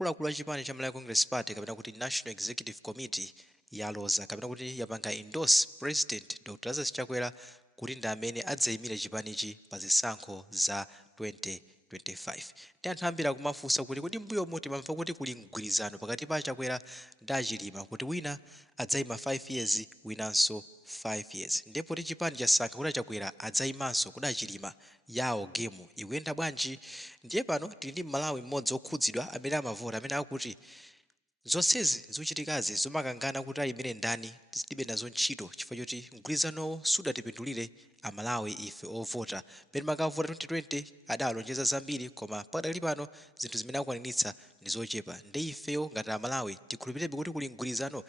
akuluakulu a chipani cha Malawi Congress Party kapena kuti National Executive Committee yaloza kapena kuti yapanga endorse President Dr. Lazarus Chakwera kuti ndi amene adzayimira chipanichi pa zisankho za 2025. Ndi anthu ambiri akumafunsa kuti kodi mbuyo moti timamva kuti kuli mgwirizano pakati pa Chakwera ndi Achilima kuti wina adzayima 5 years winanso 5 years, ndipo ti chipani chasankha kuti Chakwera adzayimanso kuti Achilima yawo gemu ikuyenda bwanji. Ndiye pano tili ndi Malawi mmodzi okhudzidwa amene amavota amene akuti zonsezi zochitikazi zomakangana kuti ayimire ndani tilibe nazo ntchito chifukwa choti mgwirizanowo sudatipindulire amalawi ife ovota. Pamene makavota 2020 adalonjeza zambiri koma pakadali pano zinthu zimene akukwaniritsa ndi zochepa. Ndi ifeyo ngati amalawi tikhulupirebe kuti kuli mgwirizano,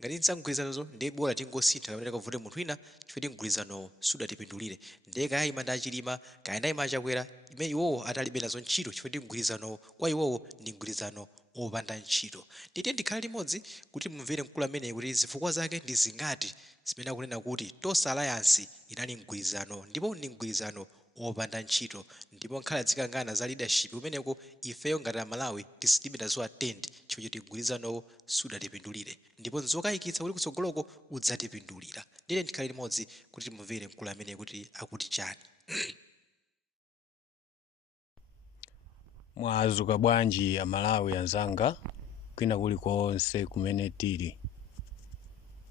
ngati nsa mgwirizanozo ndi bora tingosintha pamene kavote munthu wina chifukwa mgwirizanowo sudatipindulire. Ndiye kayima ndi Achilima kayima Chakwera imene iwowo atalibe nazo ntchito chifukwa mgwirizanowo kwa iwowo ndi mgwirizano opanda ntchito. Ndite ndikhala limodzi kuti mumvere mkulu ameneyi kuti zifukwa zake ndi zingati zimene akunena kuti Tonse Alliance inali mgwirizano ndipo ndi mgwirizano opanda ntchito, ndipo nkhala zikangana za leadership kumeneko ifeyo ngati amalawi tisilibe nazo attend chifukwa choti mgwirizanowo sudatipindulire ndipo nzokayikitsa kuti kutsogoloko udzatipindulira. Ndite ndikhala limodzi kuti mumvere mkulu ameneyi kuti akuti chani. Mwazuka bwanji amalawi anzanga kwina kulikonse kumene tili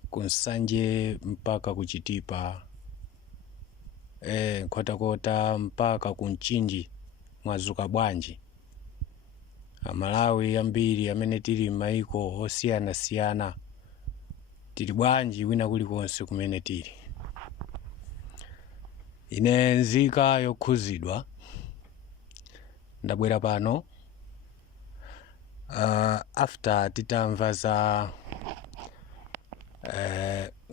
kunsanje mpaka kuchitipa nkhotakota mpaka kumchinji. Mwazuka bwanji amalawi ambiri amene tili m'mayiko osiyanasiyana, tili bwanji wina kulikonse kumene tili. Ine nzika yokhudzidwa ndabwera pano after titamva za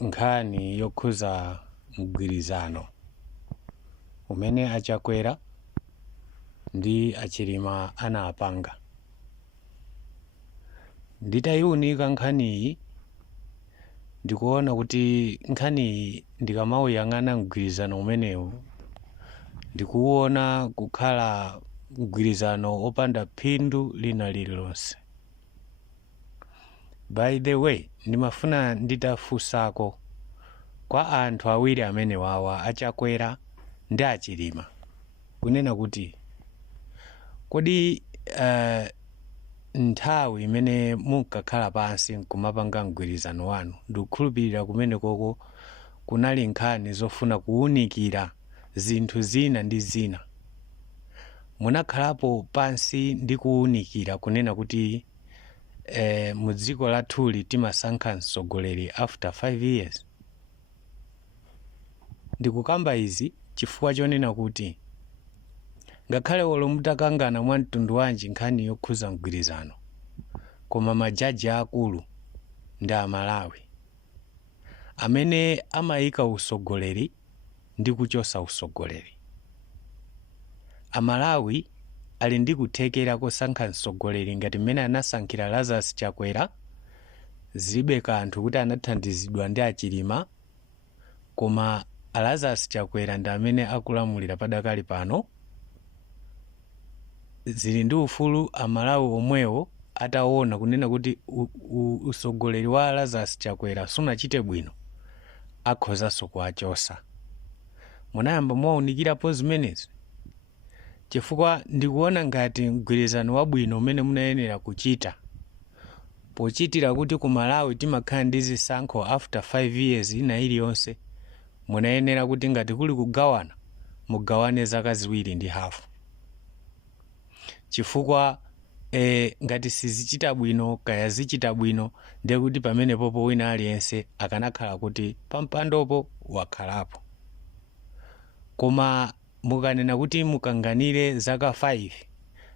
nkhani yokhuza mgwirizano umene Achakwera ndi Achilima anapanga. Nditayiunika nkhaniyi ndikuona kuti nkhaniyi ndikamauyang'ana mgwirizano umenewu ndikuona kukhala mgwirizano opanda phindu lina lililonse. By the way, ndimafuna nditafunsako kwa anthu awiri amene wawa Achakwera ndi Achilima kunena kuti kodi nthawi imene munkakhala pansi nkumapanga mgwirizano wanu ndikukhulupirira kumene koko kunali nkhani zofuna kuwunikira zinthu zina ndi zina. Munakhalapo pansi ndi kuwunikira kunena kuti mu dziko lathuli timasankha mtsogoleri after 5 years. Ndikukamba izi chifukwa chonena kuti ngakhale olo mutakangana mwa mtundu wanji nkhani yokhuza mgwirizano, koma majaji akulu ndi amalawi amene amayika usogoleri ndi kuchosa usogoleri. Amalawi ali ndi kuthekera kosankha mtsogoleri ngati mmene anasankhira Lazarus Chakwera. Zilibe kanthu kuti anathandizidwa ndi Achilima, koma Lazarus Chakwera ndi amene akulamulira padakali pano. Zili ndi ufulu amalawi omwewo ataona kunena kuti usogoleri wa Lazarus Chakwera sunachite bwino, akhozanso kuwachosa. Munayamba mwaunikirapo zimenezi chifukwa ndikuona ngati mgwirizano wabwino umene munayenera kuchita pochitira kuti ku Malawi timakhala ndi zisankho after 5 years ina iliyonse. Munayenera kuti ngati kuli kugawana mugawane zaka 2.5, chifukwa ngati sizichita bwino kaya zichita bwino ndiye kuti pamene popo wina aliyense akanakhala kuti pampandopo wakhalapo. Koma mukanena kuti mukanganire zaka 5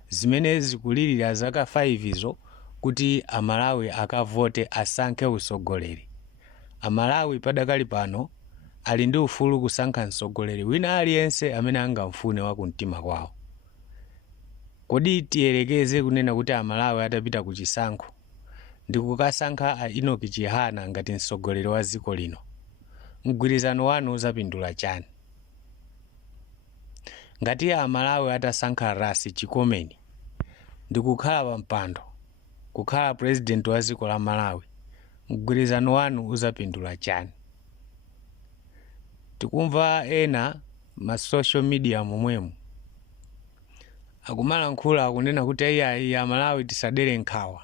zimene zikulirira zaka 5 izo kuti amalawi akavote asankhe usogoleri, amalawi padakali pano ali ndi ufulu kusankha mtsogoleri wina aliyense amene angamfune wakumtima kwawo. Kodi tiyerekeze kunena kuti amalawi atapita ku chisankho ndikukasankha a Enoch Chihana ngati mtsogoleri wa dziko lino, mgwirizano wanu uzapindula chani? Ngati amalawi atasankha Rasi Chikomeni ndikukhala pa mpando kukhala president wa dziko la Malawi, mgwirizano wanu uzapindula chani? Tikumva ena ma social media momwemo akumalankhula akunena kuti ayi Malawi tisadere nkhawa.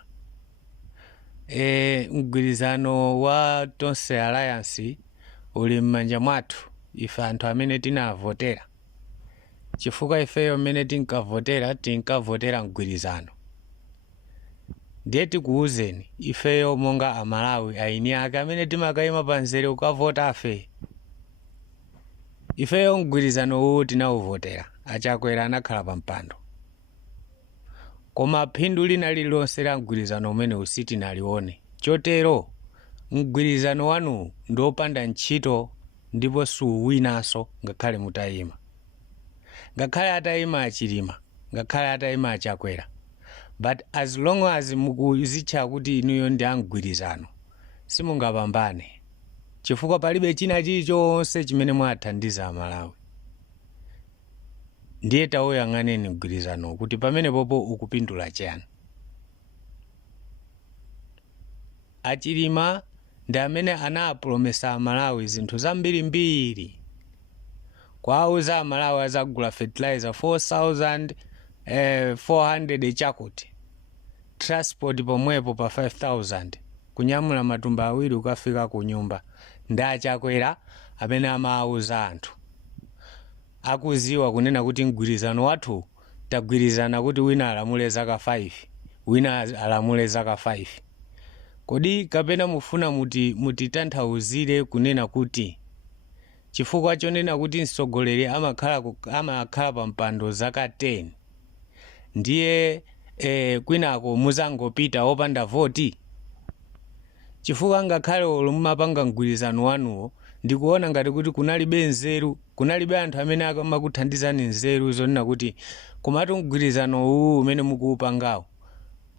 Mgwirizano wa Tonse Alliance uli m'manja mwathu ife anthu amene tinavotera, chifukwa ifeyo amene tinkavotera mgwirizano. Ndiye tikuwuzeni ifeyo monga Amalawi aini ake amene timakayima panzere ukavota afe. Ifeyo mgwirizano uwu tinawuvotera, achakwera anakhala pa mpando. Koma phindu lina lililonse la mgwirizano umene usiti nalione. Chotero mgwirizano wanu ndiopanda ntchito ndipo suwinanso ngakhale mutayima. Ngakhale atayima achilima, ngakhale atayima achakwera. But as long as mukuzitcha kuti inuyo ndi amgwirizano, simungapambane. Chifukwa palibe china chilichonse chimene mwathandiza Amalawi. Ndiye tauyang'aneni mgwirizano kuti pamene popo ukupindula chani. Achilima ndi amene anapromesa Amalawi zinthu zambirimbiri. Kwauza Amalawi azagula fertilizer 4,400 chakuti. Transport pomwepo pa 5,000. Kunyamula matumba awiri ukafika ku nyumba. Ndachakwera amene amauza anthu. Akuziwa kunena kuti mgwirizano wathu tagwirizana kuti wina alamule zaka 5, wina alamule zaka 5. Kodi kapena mufuna mutitanthauzire kunena kuti chifukwa chonena kuti mtsogoleri amakhala pa mpando zaka 10, ndiye kwinako muzangopita opanda voti? Chifukwa ngakhale olo mumapanga mgwirizano wanuwo ndikuona ngati kuti kunalibe nzeru, kunalibe anthu amene amakuthandizani nzeru zonena kuti komatu mgwirizano uwu umene mukuupangawo,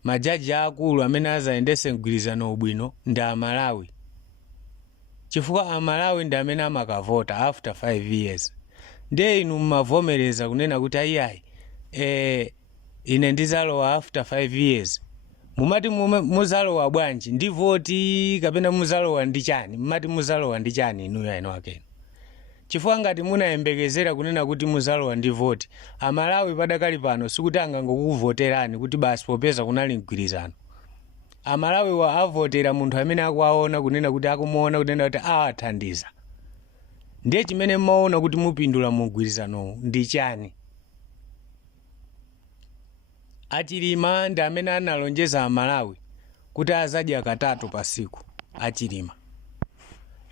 majaji akulu amene azayendese mgwirizano ubwino ndi Amalawi. Chifukwa Amalawi ndi amene amakavota after 5 years. Ndiye inu mmavomereza kunena kuti ayi ine ndizalowa after 5 years. Mumati muzalowa bwanji ndi voti kapena muzalowa ndi chani? Mumati muzalowa ndi chani inuyo eno akenu? Chifukwa ngati munayembekezera kunena kuti muzalowa ndi voti, Amalawi padakali pano sikuti angangokuvoterani kuti basi popeza kunali mgwirizano. Amalawi wa avotera munthu amene akuwaona kunena kuti akumuona kunena kuti awathandiza. Ndiye chimene mmaona kuti mupindula mu mgwirizano ndi chani? Achilima ndi amene analonjeza Amalawi kuti azadya katatu pa siku achilima.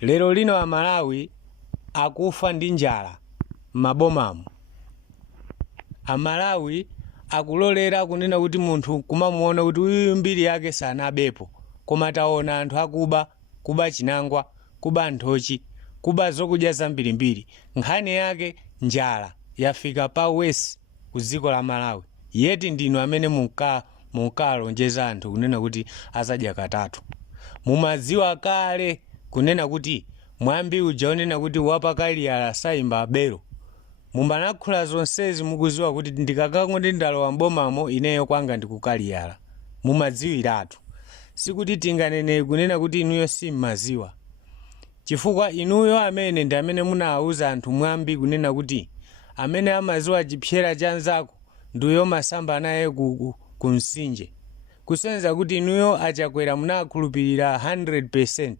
Lero lino Amalawi akufa ndi njala m'mabomamo. Amalawi akulolera kunena kuti munthu kumamuona kuti uyu mbiri yake sanabepo, koma taona anthu kuba chinangwa, kuba nthochi, kuba zokudya zambirimbiri. Nkhani yake njala yafika pa wesi ku dziko la Malawi. Yeti ndinu amene munkalonjeza anthu kunena kuti azadya katatu. Mumadziwa kale kunena kuti mwambi uja unena kuti wapakaliyala sayimba abelo. Mumanakhula zonsezi mukuziwa kuti ndikakangoti ndalowa mbomamo ineyo kwanga ndikukaliyala. Mumadziwiratu. Sikuti tinganene kunena kuti inuyo simmaziwa. Chifukwa inuyo amene ndi amene munawuza anthu mwambi kunena kuti amene amaziwa chipyera chanzako ndiyo masamba naye ku msinje. Kusenza kuti inuyo achakwera munakhulupirira 100%.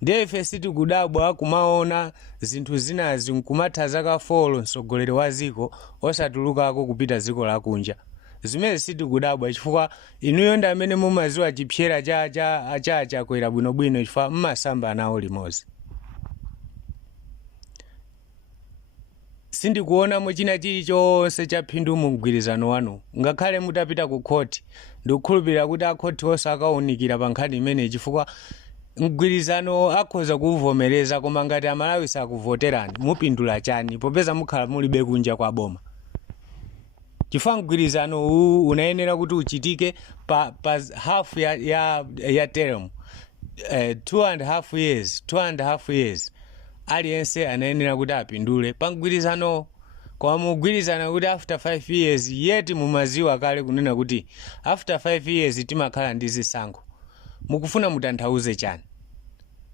Ndiye ife sitikudabwa kumaona zinthu zinazi nkumatha zaka 4 mtsogoleri wa dziko osatulukako kupita dziko lakunja. Zimene sitikudabwa chifukwa inuyo ndi amene mumaziwa chipyera cha achakwera bwinobwino chifukwa mmasamba nawo limodzi. Sindikuonamo china chilichonse cha phindu mu mgwirizano wanu. Ngakhale mutapita ku khoti, ndikukhulupirira kuti akhoti onse akawunikira pa nkhani imeneyi chifukwa mgwirizano akhoza kuvomereza, koma ngati Amalawi sakuvoterani mupindula chani popeza mukhala mulibe kunja kwa boma. Chifukwa mgwirizano uwu unayenera kuti uchitike pa half ya term, 2.5 years aliyense anayenera kuti apindule pa mgwirizano. Koma mugwirizana kuti after 5 years yeti mumaziwa kale kunena kuti after 5 years timakhala ndi zisankho. Mukufuna mutanthauze chani?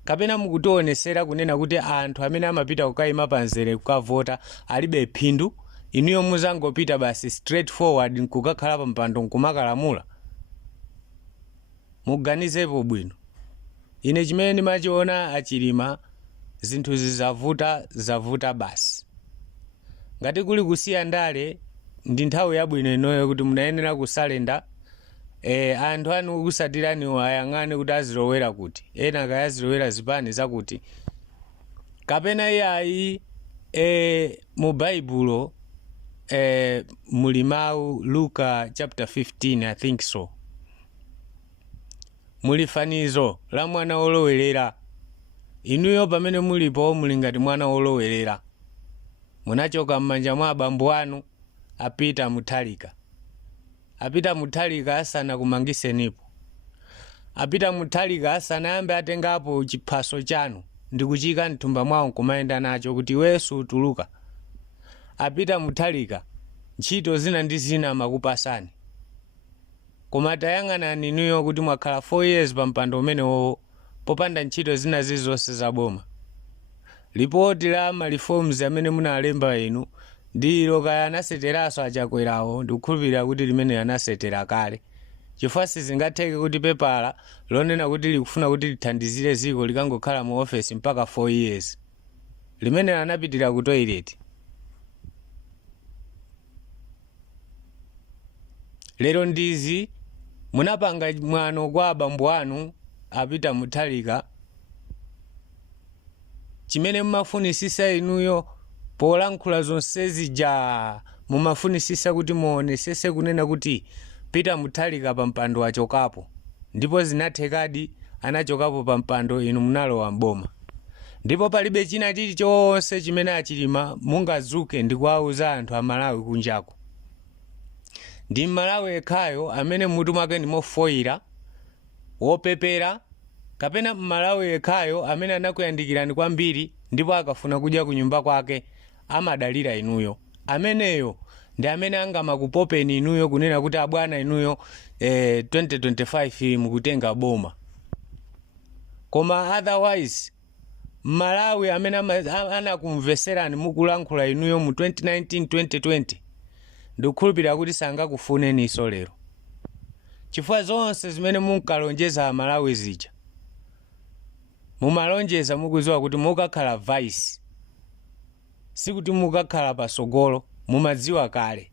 Kapena mukutionesera kunena kuti anthu amene amapita kukayima panzere kukavota alibe phindu, inuyo muzangopita basi straight forward nkukakhala pa mpando nkumakalamula? Muganizepo bwino. Ine chimene ndimachiona achilima zinthu zavuta basi. Ngati kuli kusiya ndale ndi nthawi yabwino inoyo kuti munayenera kusalenda anthu anu kusatirani ayang'ane kuti azilowera kuti ena kaya azilowera zipani zakuti kapena iyayi mu Baibulo muli mawu Luka chapter 15 I think so, muli fanizo la mwana wolowerera. Inuyo pamene mulipo muli ngati mwana wolowerera, munachoka m'manja mwa abambo anu apita muthalika asana kumangisenipo, apita muthalika asana yambe atengapo chiphaso chanu ndi kuchika mthumba mwawo kumayenda nacho kuti wesu utuluka. Apita muthalika ntchito zina ndi zina makupasani. Koma tayang'anani inuyo kuti mwakhala 4 years pa mpando umenewo popanda ntchito zina zilizonse zaboma. Lipoti la reforms amene munalemba inu ndilo kaya anaseteraso achakwerawo ndikukhulupirira kuti limene anasetera kale. Chifukwa sizingatheke kuti pepala lonena kuti likufuna kuti lithandizire ziko likangokhala mu office mpaka 4 years. Limene anapitira ku toilet. Lero ndizi munapanga mwano kwa abambo anu apita muthalika. Chimene mumafunisisa inuyo polankhula zonse zija mumafunisisa kuti muonesese kunena kuti pita muthalika pa mpando wachokapo, ndipo zinathekadi anachokapo pa mpando inu munalowa mboma. Ndipo palibe china chilichonse chimene achilima mungazuke ndi kuwauza anthu amalawi kunjako. Ndi Malawi ekhayo amene mutu mwake ndi mofoira wopepera, kapena Malawi ekhayo amene anakuyandikirani kwambiri ndipo akafuna kudya kunyumba kwake amadalira inuyo. Ameneyo ndi amene angamakupopeni inuyo kunena kuti abwana inuyo 2025 mukutenga boma. Koma otherwise Malawi amene anakumveserani mukulankhula inuyo mu 2019-2020 ndikukhulupirira kuti sangakufuneni iso lero. Chifukwa zonse zimene munkalonjeza Malawi zija mumalonjeza mukuziwa kuti mukakhala vice, sikuti mukakhala pasogolo, mumadziwa kale.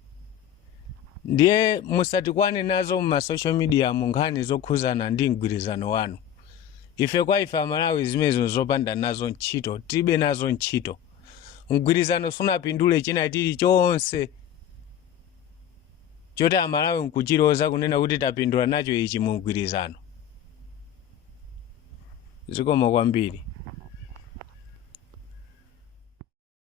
Ndiye musatikwane nazo mu social media munkhani zokhuzana ndi mgwirizano wanu. Ife kwa ife Malawi zimezo zopanda nazo ntchito, tibe nazo ntchito. Mgwirizano sunapindule china chilichonse choti Malawi nkuchiloza kunena kuti tapindula nacho ichi mu mgwirizano. Zikomo kwambiri.